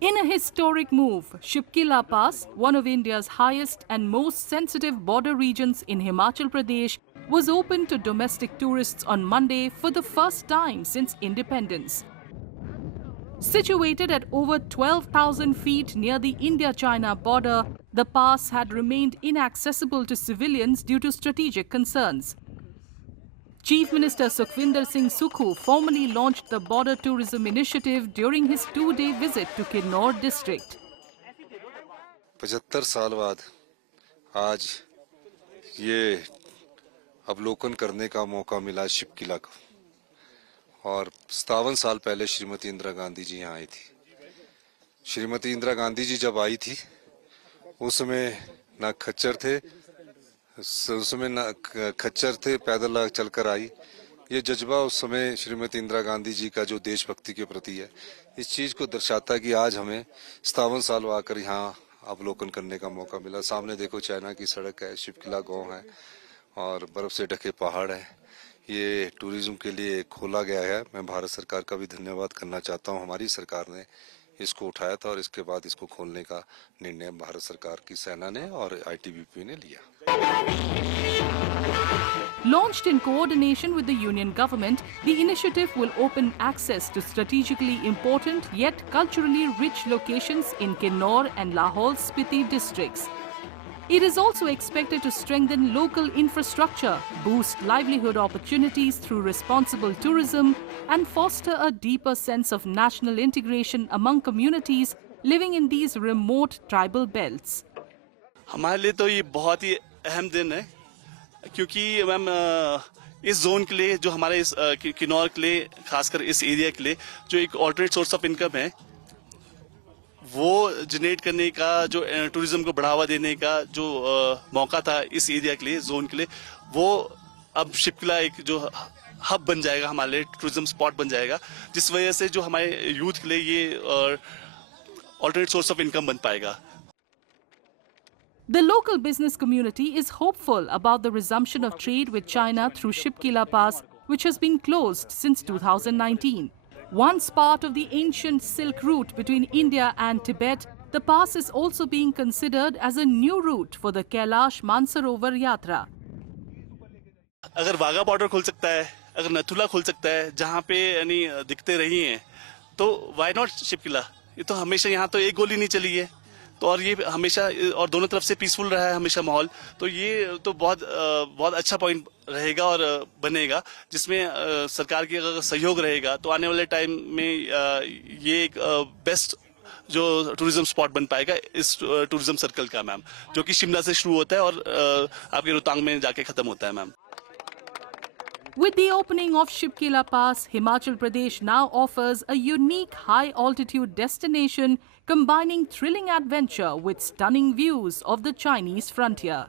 In a historic move, Shipkila Pass, one of India's highest and most sensitive border regions in Himachal Pradesh, was open to domestic tourists on Monday for the first time since independence. Situated at over 12,000 feet near the India-China border, the pass had remained inaccessible to civilians due to strategic concerns. Chief Minister Sukhvinder Singh Sukhu formally launched the border tourism initiative during his two-day visit to Kinnaur district. 75 साल बाद आज ये अवलोकन करने का मौका मिला शिपकिला का, और 57 साल पहले श्रीमती इंदिरा गांधी जी यहाँ आई थी। श्रीमती इंदिरा गांधी जी जब आई थी उस समय ना खच्चर थे, पैदल चलकर आई। ये जज्बा उस समय श्रीमती इंदिरा गांधी जी का जो देशभक्ति के प्रति है, इस चीज को दर्शाता है कि आज हमें 57 साल आकर यहाँ अवलोकन करने का मौका मिला। सामने देखो चाइना की सड़क है, शिपकिला गांव है और बर्फ से ढके पहाड़ है। ये टूरिज्म के लिए खोला गया है। मैं भारत सरकार का भी धन्यवाद करना चाहता हूँ। हमारी सरकार ने इसको उठाया था और इसके बाद इसको खोलने का निर्णय भारत सरकार की सेना ने और ITBP ने लिया। Launched in coordination with the union government, the initiative will open access to strategically important yet culturally rich locations in Kinnaur and Lahaul-Spiti districts. It is also expected to strengthen local infrastructure, boost livelihood opportunities through responsible tourism, and foster a deeper sense of national integration among communities living in these remote tribal belts. हमारे लिए तो ये बहुत ही अहम दिन है, क्योंकि ma'am इस जोन के लिए, जो हमारे इस किन्नौर के लिए, खासकर इस एरिया के लिए जो एक ऑल्टरनेट सोर्स ऑफ इनकम है, वो जनरेट करने का, जो टूरिज्म को बढ़ावा देने का जो मौका था इस एरिया के लिए, जोन के लिए, वो अब शिपकिला एक जो हब बन जाएगा, हमारे लिए टूरिज्म स्पॉट बन जाएगा, जिस वजह से जो हमारे यूथ के लिए ये ऑल्टरनेट सोर्स ऑफ इनकम बन पाएगा। The local business community is hopeful about the resumption of trade with China through Shipkila Pass, which has been closed since 2019. Once part of the ancient Silk Route between India and Tibet, the pass is also being considered as a new route for the Kailash Mansarovar Yatra. अगर Wagah border खुल सकता है, अगर नथुला खुल सकता है, जहाँ पे यानी दिखते रही हैं, तो वाई नॉट शिपकिला? ये तो हमेशा, यहाँ तो एक गोली नहीं चली है, तो और ये हमेशा, और दोनों तरफ से पीसफुल रहा है हमेशा माहौल, तो ये तो बहुत अच्छा पॉइंट रहेगा और बनेगा, जिसमें सरकार की अगर सहयोग रहेगा तो आने वाले टाइम में ये एक बेस्ट जो टूरिज्म स्पॉट बन पाएगा इस टूरिज्म सर्कल का मैम, जो कि शिमला से शुरू होता है और आपके रोहतांग में जाके खत्म होता है ma'am. With the opening of Shipkila Pass, Himachal Pradesh now offers a unique high-altitude destination combining thrilling adventure with stunning views of the Chinese frontier.